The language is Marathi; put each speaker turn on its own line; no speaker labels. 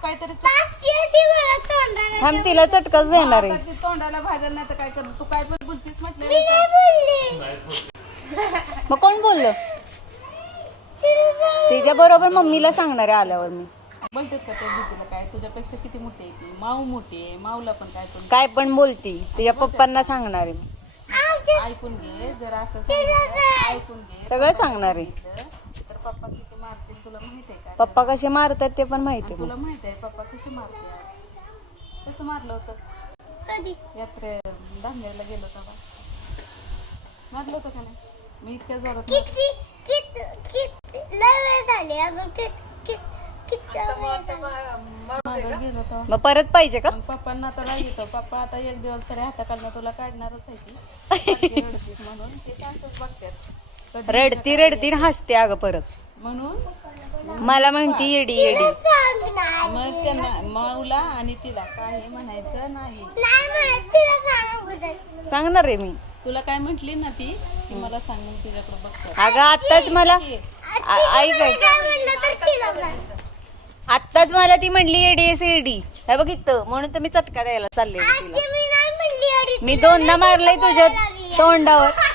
काहीतरी
थांब, तिला चटकाच देणार आहे.
ती तोंडाला भाजल नाही तर काय करू? तू काय पण बोलतीस म्हटलं.
मग कोण बोललं? तिच्या बरोबर मम्मीला सांगणार आहे आल्यावर मी.
बोलतेस का त्या दीदीला? काय तुझ्यापेक्षा किती मोठी आहे ती? माऊ मोठी आहे, माऊला पण
काय पण बोलती. तिच्या पप्पांना सांगणार आहे मी.
ऐकून घे. जर असं सांगितलं, ऐकून घे.
सगळं सांगणार आहे.
तर पप्पा किती मारतील तुला माहित आहे का?
पप्पा कसे मारतात ते पण माहिती आहे.
तुला माहित आहे पप्पा कशी मारते? कसं मारलं होतं? यात्रे धांगेला गेलो तेव्हा मारलं होतं का नाही? मी इतक्या जोरात गेलो तेव्हा.
मग परत पाहिजे का?
मग पप्पांना आता राग येतो. पप्पा आता एक दिवस तरी हाताखालनं तुला काढणारच आहे ती रडतीस म्हणून. ते चान्सच बघतात.
रडती रडती हसते अगं परत.
म्हणून
मला म्हणती येडी येडी.
मग त्यांना माऊला आणि तिला काही म्हणायचं नाही.
सांगणार आहे मी.
तुला काय म्हटली ना ती की मला सांगून तुझ्याकडे बघतो.
अगं आत्ताच मला ऐक, आत्ताच मला ती म्हणली येडी येडी. हे बघ इथं, म्हणून तर मी चटका द्यायला चालले तिला. मी दोनदा मारलंय तुझ्या तोंडावर.